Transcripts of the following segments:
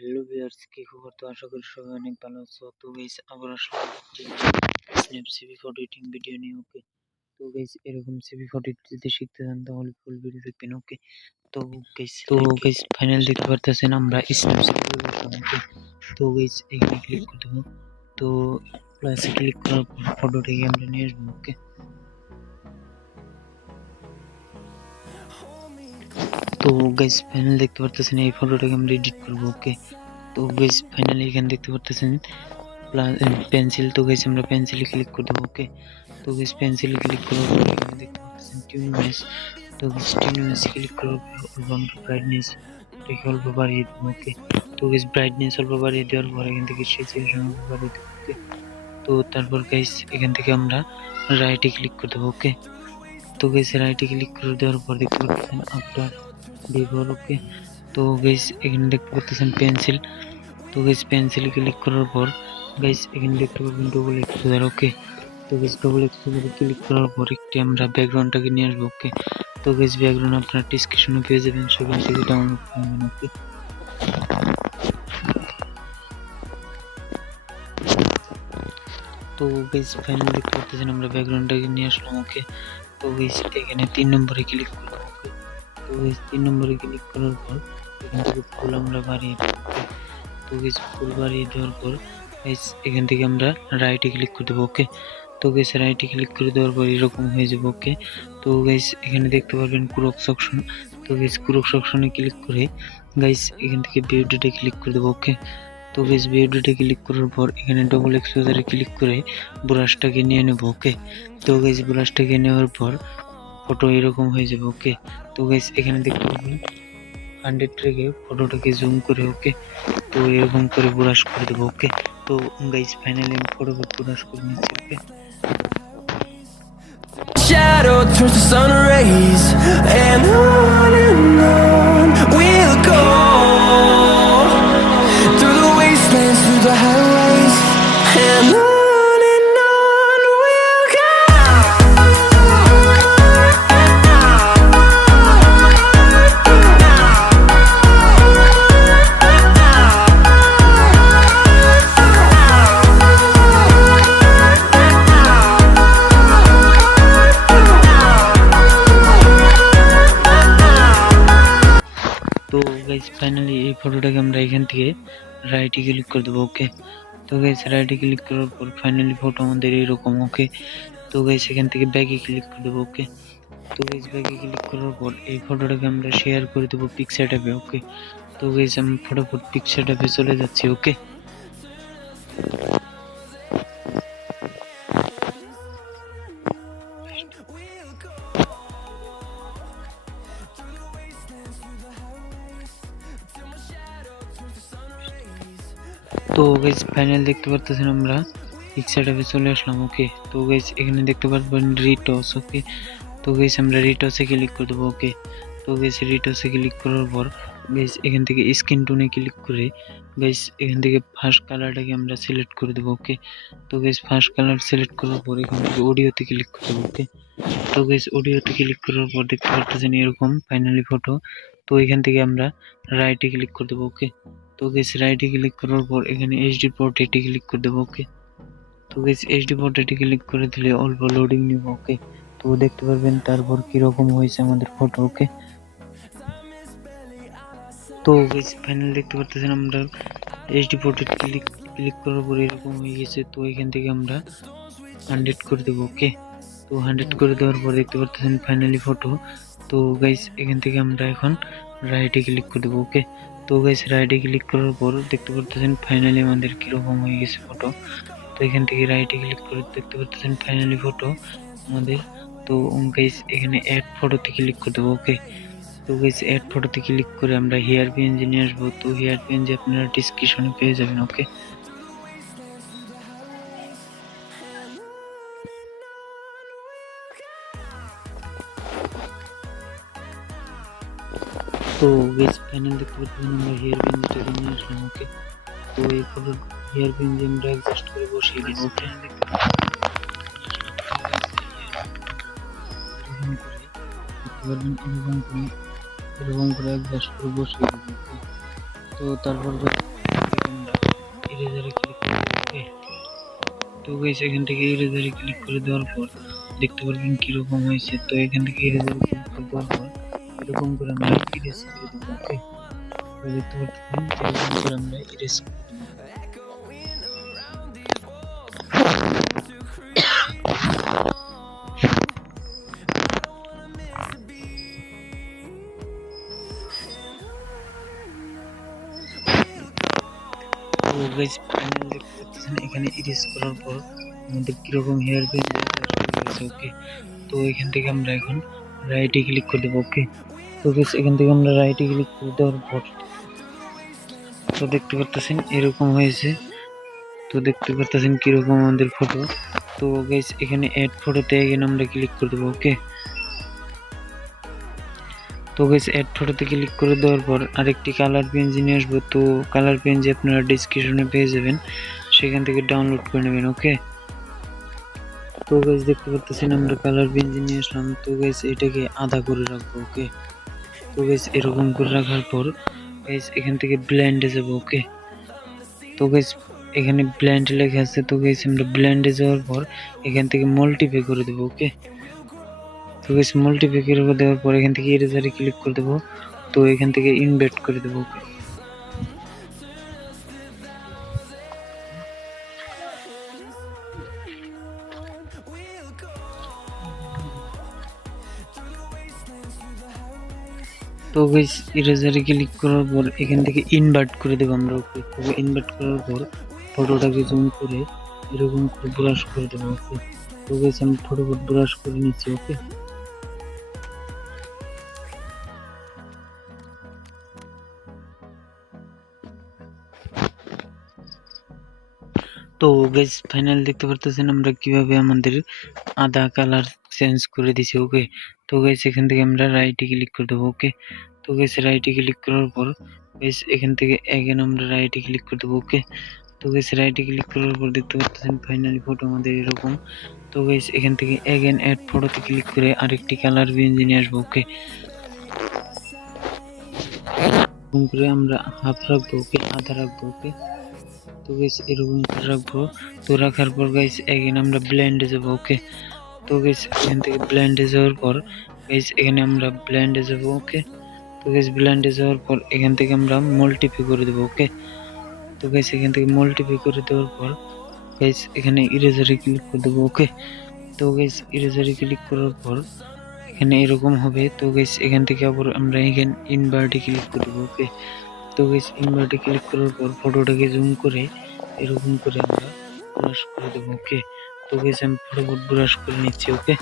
Hello viewers, কি খবর? তো আশা করি সবাই অনেক ভালো আছো। তো গাইস আবার আসলাম একটি স্ন্যাপসিড ফটো এডিটিং ভিডিও নিয়ে। ওকে, তো গাইস এরকম সিভি ফটো এডিট যদি শিখতে চান তাহলে ফুল ভিডিও দেখবেন। ওকে, তো গাইস ফাইনাল দেখতে পারতেছেন আমরা স্ন্যাপসিড করলাম। ওকে, তো গাইস এখানে ক্লিক করে দেবো। তো প্লাসে ক্লিক করার পর ফটোটাকে আমরা নিয়ে আসবো। ওকে, তো গাইস ফাইনাল দেখতে পারতেছেন এই ফটোটাকে আমরা এডিট করবো। ওকে, তো গাইস ফাইনালি এখানে দেখতে পারতেছেন পেন্সিল। তো গাইস আমরা পেন্সিলে ক্লিক করে দেবো। ওকে, তো গাইস পেন্সিলে ক্লিক করার পর এখানে দেখতে পাচ্ছেন টিউন ইমেজ। তো গাইস টিউন ইমেজ ক্লিক করার পর অল্প আমরা ব্রাইটনেস এটাকে অল্প বাড়িয়ে দেবো। ওকে, তো গাইস ব্রাইটনেস অল্প বাড়িয়ে দেওয়ার পর এখান থেকে স্যাচুরেশন অল্প বাড়িয়ে দেবো। ওকে, তো তারপর গাইস এখান থেকে আমরা রাইটে ক্লিক করে দেবো। ওকে, তো গাইস রাইটে ক্লিক করে দেওয়ার পর দেখতে পাচ্ছেন আফটার বিফোর। ওকে, তো গাইস এখানে দেখতে পাচ্ছেন পেন্সিল। তো গাইস পেন্সিলে ক্লিক করার পর গাইস এখানে দেখতে পাবেন ডবল এক্সপোজার। ওকে, তো গাইস ডবল এক্সপোজারে ক্লিক করার পর একটি আমরা ব্যাকগ্রাউন্ডটাকে নিয়ে আসবো। ওকে, তো গাইস ব্যাকগ্রাউন্ড আপনারা ডেসক্রিপশনে পেয়ে যাবেন, সেখান থেকে ডাউনলোড করবেন। ওকে, তো গাইস ফাইনালি দেখতে পাচ্ছেন আমরা ব্যাকগ্রাউন্ডটাকে নিয়ে আসলাম। ওকে, তো গাইস এখানে 3 নম্বরে ক্লিক করব। ওকে, তো গাইস 3 নম্বরে ক্লিক করার পর এখান থেকে ফুল আমরা বাড়িয়ে দেব। ওকে, তো গাইস ফুল বাড়িয়ে দেওয়ার পর গাইস এখান থেকে আমরা রাইটে ক্লিক করে দেবো। ওকে, তো গাইস রাইটে ক্লিক করে দেওয়ার পর এরকম হয়ে যাবে। ওকে, তো গাইস এখানে দেখতে পারবেন ক্রপ সেকশন। তো গাইস ক্রপ সেকশনে ক্লিক করে গাইস এখান থেকে ভিউ ডেটে ক্লিক করে দেবো। ওকে, তো গাইস ভিউ ডেটে ক্লিক করার পর এখানে ডবল এক্সপোজারে ক্লিক করে ব্রাশটাকে নিয়ে নেব। ওকে, তো গাইস ব্রাশটাকে নেওয়ার পর ফটো এরকম হয়ে যাবে। ওকে, তো গাইস এখানে দেখতে পাবেন 100 রেখে ফটোটাকে জুম করে। ওকে, তো এরকম করে ব্রাশ করে দেবো। ওকে, তো গাইস ফাইনালি আমি ফটোকে ব্রাশ করে নিচ্ছি। ওকে, shadow turns to sun rays, and on we'll go, through the wastelands, through the highways, and on we'll go. তো গাইস ফাইনালি এই ফটোটাকে আমরা এখান থেকে রাইটে ক্লিক করে দেবো। ওকে, তো গাইস রাইটে ক্লিক করার পর ফাইনালি ফটো আমাদের এরকম। ওকে, তো গাইস এখান থেকে ব্যাগে ক্লিক করে দেবো। ওকে, তো গাইস ব্যাগে ক্লিক করার পর এই ফটোটাকে আমরা শেয়ার করে দেবো পিক্সার্ট অ্যাপে। ওকে, তো গাইস আমি ফটোফট পিক্সার্ট অ্যাপে চলে যাচ্ছি। ওকে, তো গাইস ফাইনাল দেখতে পারতেছেন আমরা পিক্সার্ট অ্যাপে চলে আসলাম। ওকে, তো গাইস এখানে দেখতে পারবেন রিটস। ওকে, তো গাইস আমরা রিটসে ক্লিক করে দেবো। ওকে, তো গাইস রিটসে ক্লিক করার পর গাইস এখান থেকে স্কিন টোনে ক্লিক করে গাইস এখান থেকে ফার্স্ট কালারটাকে আমরা সিলেক্ট করে দেবো। ওকে, তো গাইস ফার্স্ট কালার সিলেক্ট করার পর এখান থেকে অডিওতে ক্লিক করে দেবো। ওকে, তো গাইস অডিওতে ক্লিক করার পর দেখতে পারতেছেন এরকম ফাইনালি ফটো। তো এখান থেকে আমরা রাইটে ক্লিক করে দেবো। ওকে, তো গাইস রাইটে ক্লিক করার পর এখানে এইচডি পোর্ট্রেটে ক্লিক করে দেবো। ওকে, তো গাইস এইচডি পোর্ট্রেটে ক্লিক করে দিলে অল্প লোডিং নিব। ওকে, তো দেখতে পারবেন তারপর কি রকম হয়েছে আমাদের ফটো। ওকে, তো গাইস ফাইনাল দেখতে পারতেছেন আমরা এইচডি পোর্ট্রেট ক্লিক করার পর এরকম হয়ে গেছে। তো এখান থেকে আমরা 100 করে দেবো। ওকে, তো 100 করে দেওয়ার পর দেখতে পারতেছেন ফাইনালি ফটো। তো গাইস এখান থেকে আমরা এখন রাইটে ক্লিক করে দেবো। ওকে, তো গাইস রাইটে ক্লিক করার পর দেখতে পারতেছেন ফাইনালি আমাদের কিরকম হয়ে গেছে ফটো। তো এখান থেকে রাইটে ক্লিক করে দেখতে পারতেছেন ফাইনালি ফটো আমাদের। তো গাইস এখানে অ্যাড ফটোতে ক্লিক করে দেবো। ওকে, তো গাইস অ্যাড ফটোতে ক্লিক করে আমরা হেয়ার পিএনজি নিয়ে আসবো। তো হেয়ার পিএনজি আপনারা ডেসক্রিপশনে পেয়ে যাবেন। ওকে, তো গাইস ফাইনাল দেখতে পাচ্ছেন আমরা হেয়ার পিএনজিটাকে নিয়ে আসলাম। ওকে, তো এই ফটো হেয়ার পিএনজি আমরা অ্যাডজাস্ট করে বসিয়ে দেবো। ওকে, এরকম করে অ্যাডজাস্ট করে বসিয়ে দেবো। তো তারপর আমরা ইরেজারে ক্লিক করব। ওকে, তো গাইস এখান থেকে ইরেজারে ক্লিক করে দেওয়ার পর দেখতে পারবেন কিরকম হয়েছে। তো এখান থেকে ইরেজারে ক্লিক করে দেওয়ার পর এরকম করে আমরা ইরেজ করে দেবো। ওকে, তো দেখতে পাচ্ছেন এরকম করে আমরা ইরেজ করে দেবো। তো গাইস ফাইনাল দেখতে পাচ্ছেন এখানে ইরেজ করার পর আমাদের কিরকম হেয়ার বেঞ্চ হয়েছে। ওকে, তো এখান থেকে আমরা এখন রাইটে ক্লিক করে দেবো। ওকে, তো গাইস এখান থেকে আমরা রাইটে ক্লিক করে দেওয়ার পর তো দেখতে পাচ্ছেন এরকম হয়েছে। তো দেখতে পাচ্ছেন কিরকম আমাদের ফটো। তো গাইস এখানে অ্যাড ফটোতে এখানে আমরা ক্লিক করে দেবো। ওকে, তো গাইস অ্যাড ফটোতে ক্লিক করে দেওয়ার পর আরেকটি কালার পেজ নিয়ে আসবো। তো কালার পেজ আপনারা ডেসক্রিপশনে পেয়ে যাবেন, সেখান থেকে ডাউনলোড করে নেবেন। ওকে, তো গাইস দেখতে পাচ্ছেন আমরা কালার পেজ নিয়ে আসলাম। তো গাইস এটাকে আধা করে রাখবো। ওকে, তো গাইস এরকম করে রাখার পর গাইস এখান থেকে ব্লেন্ডে যাব। ওকে, তো গাইস এখানে ব্লেন্ড লেখা আছে। তো গাইস আমরা ব্লেন্ডে যাওয়ার পর এখান থেকে মাল্টিপ্লাই করে দেবো। ওকে, তো গাইস মাল্টিপ্লাই করে দেওয়ার পর এখান থেকে ইরেজারে ক্লিক করে দেবো। তো এখান থেকে ইনভার্ট করে দেবো। ওকে, তো গাইস ইরেজারে ক্লিক করার পর এখান থেকে ইনভার্ট করে দেবো আমরা। ওকে, তো ইনভার্ট করার পর ফটোটাকে জুম করে এরকম করে ব্রাশ করে দেবো। ওকে, তো গাইস আমি ফটোফট ব্রাশ করে নিচ্ছি। ওকে, তো গাইস ফাইনাল দেখতে পারতেছেন আমরা কিভাবে আমাদের আধা কালার চেঞ্জ করে দিছি। ওকে, তো গাইস এখান থেকে আমরা রাইটে ক্লিক করে দেবো। ওকে, তো গাইস রাইটে ক্লিক করার পর গাইস এখান থেকে এগেন আমরা রাইটে ক্লিক করে দেবো। ওকে, তো গাইস রাইটে ক্লিক করার পর দেখতে পাচ্ছেন ফাইনালি ফটো আমাদের এরকম। তো গাইস এখান থেকে এগেন অ্যাড ফটোতে ক্লিক করে আরেকটি কালার পেঞ্জিল নিয়ে আসবো। ওকে, এরকম করে আমরা হাফ রাখবো। ওকে, আধা রাখবো। ওকে, তো গাইস এরকম করে রাখবো। তো রাখার পর গাইস এগেন আমরা ব্লেন্ডে যাব। ওকে, তো গাইস এখান থেকে ব্লেন্ডে যাওয়ার পর গাইস এখানে আমরা ব্লেন্ডে যাব। ওকে, তো গাইস ব্লেন্ডে যাওয়ার পর এখান থেকে আমরা মাল্টিপ্লাই করে দেব। ওকে, তো গাইস এখান থেকে মাল্টিপ্লাই করে দেওয়ার পর গাইস এখানে ইরেজারে ক্লিক করে দেব। ওকে, তো গাইস ইরেজারে ক্লিক করার পর এখানে এরকম হবে। তো গাইস এখান থেকে আবার আমরা এখানে ইনভার্টে ক্লিক করে দেব। ওকে, তো গাইস ইনভার্টে ক্লিক করার পর ফটোটাকে জুম করে এরকম করে আমরা ব্রাশ করে দেব। ওকে, তো গাইস আমি ফটোফট ব্রাশ করে নিচ্ছি। ওকে,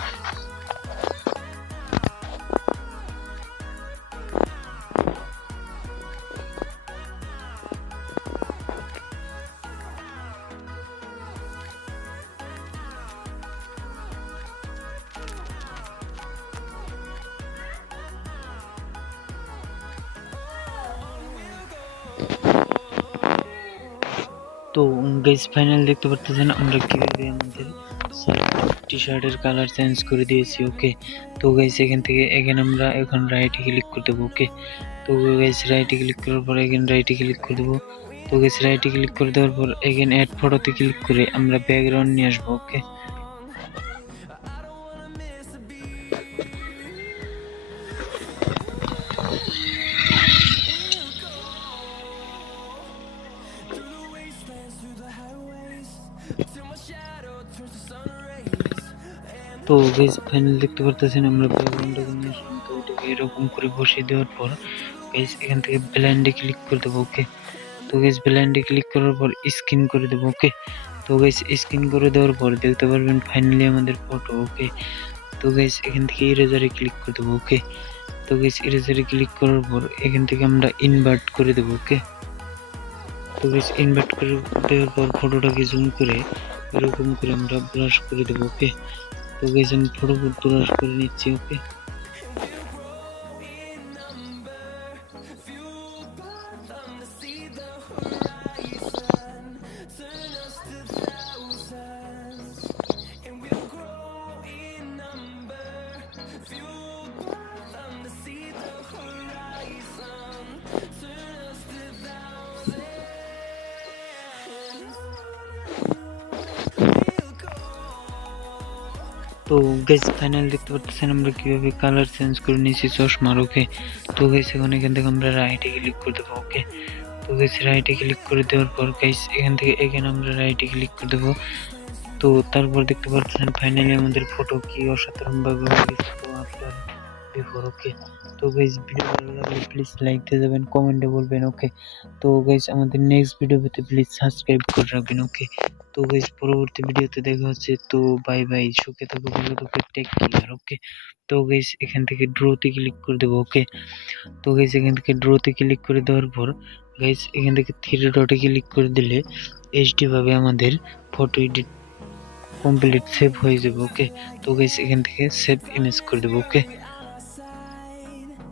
তো গাইস ফাইনাল দেখতে পারতেছেন আমরা কিভাবে আমাদের টি শার্টের কালার চেঞ্জ করে দিয়েছি। ওকে, তো গাইস এখান থেকে এখানে আমরা এখন রাইটে ক্লিক করে দেবো। ওকে, তো গাইস রাইটে ক্লিক করার পর এখানে রাইটে ক্লিক করে দেবো। তো গাইস রাইটে ক্লিক করে দেওয়ার পর এখানে অ্যাড ফটোতে ক্লিক করে আমরা ব্যাকগ্রাউন্ড নিয়ে আসবো। ওকে, তো গাইস ফাইনাল দেখতে পারতেছেন আমরা ব্যাকগ্রাউন্ডটাকে নিয়ে আসলাম। তো ওটাকে এরকম করে বসিয়ে দেওয়ার পর গাইস এখান থেকে ব্লেন্ডে ক্লিক করে দেবো। ওকে, তো গাইস ব্লেন্ডে ক্লিক করার পর স্ক্রিন করে দেবো। ওকে, তো গাইস স্ক্রিন করে দেওয়ার পর দেখতে পারবেন ফাইনালি আমাদের ফটো। ওকে, তো গাইস এখান থেকে ইরেজারে ক্লিক করে দেবো। ওকে, তো গাইস ইরেজারে ক্লিক করার পর এখান থেকে আমরা ইনভার্ট করে দেবো। ওকে, তো গাইস ইনভার্ট করে দেওয়ার পর ফটোটাকে জুম করে এরকম করে আমরা ব্রাশ করে দেবো। ওকে, তো গাইস আমি ফটোফট ব্রাশ করে নিচ্ছি। ওকে, তো গাইস ফাইনালি দেখতে পাচ্ছেন আমরা কিভাবে কালার চেঞ্জ করে নিয়েছি চশমার। ওকে, তো গাইস এখন এখান থেকে আমরা রাইটে ক্লিক করে দেবো। ওকে, তো গাইস রাইটে ক্লিক করে দেওয়ার পর গাইস এখানে আমরা রাইটে ক্লিক করে দেবো। তো তারপর দেখতে পাচ্ছেন ফাইনালি আমাদের ফটো কি অসাধারণ ভাবে হয়ে গেছে। তো আফটার বিফোর। ওকে, তো গাইস ভিডিও ভালো লাগলে প্লিজ লাইক দিয়ে যাবেন, কমেন্টে বলবেন। ওকে, তো গাইস আমাদের নেক্সট ভিডিও পেতে প্লিজ সাবস্ক্রাইব করে রাখবেন। ওকে, তো গাইস পরবর্তী ভিডিওতে দেখা হচ্ছে। তো বাই বাই, সুখে থাকো, ভালো থাকো, টেক কেয়ার। ওকে, তো গাইস এখান থেকে ড্রোতে ক্লিক করে দেবো। ওকে, তো গাইস এখান থেকে ড্রোতে ক্লিক করে দেওয়ার পর গাইস এখান থেকে থ্রি ডটে ক্লিক করে দিলে এইচডি ভাবে আমাদের ফটো এডিট কমপ্লিট সেভ হয়ে যাবে। ওকে, তো গাইস এখান থেকে সেভ ইমেজ করে দেবো। ওকে।